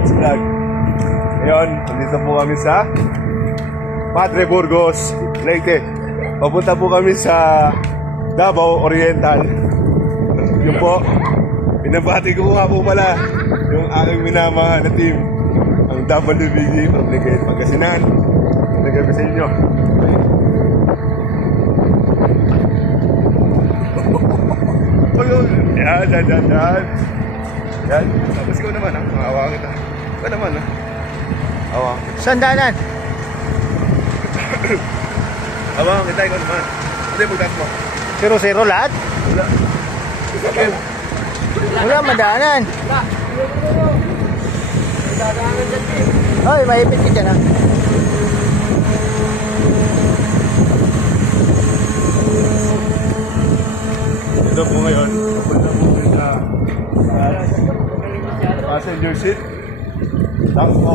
Dumads Vlog. Ngayon, nandito po kami sa Padre Burgos, Leyte. Papunta po kami sa Davao Oriental. Yun po, pinabati ko nga po pala yung aking minamahal na team, ang WBG from Legate Pagkasinan. Nagabi sa inyo. Yan. Yan. Tapos ikaw naman, ha? Maawa kita. Ikaw naman, ha? Awa. Sandalan. Awa kita, ikaw naman. Hindi, pagtas mo. 0-0 lahat? Wala. Okay. Wala madaanan. Hoy, maipit ka dyan ha. Ito po ngayon, papunta po sa passenger seat. Tapos po,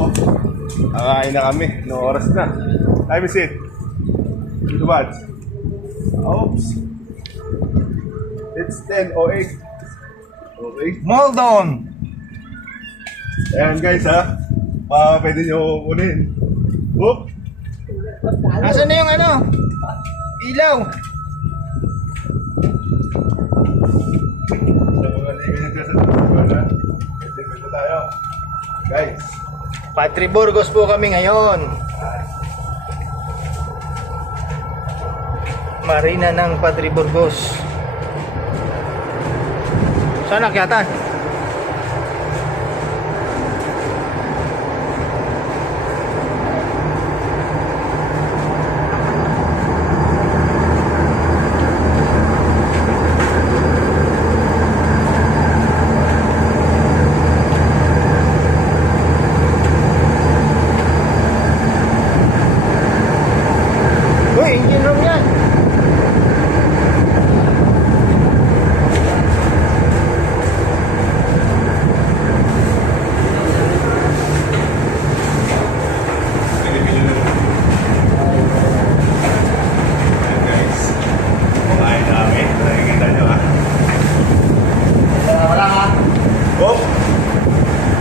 kakain na kami. No oras na. Time is it. Ito ba? Oops. It's 10:08. Okay. Moldon. Ayan guys ha. Pwede nyo kunin. Oop. Nasaan na yung ano? Ilaw. Sa mga liganyan dyan sa tutugan ha. Pwede tayo. Guys. Padre Burgos po kami ngayon. Marina ng Padre Burgos. Saan akyatan?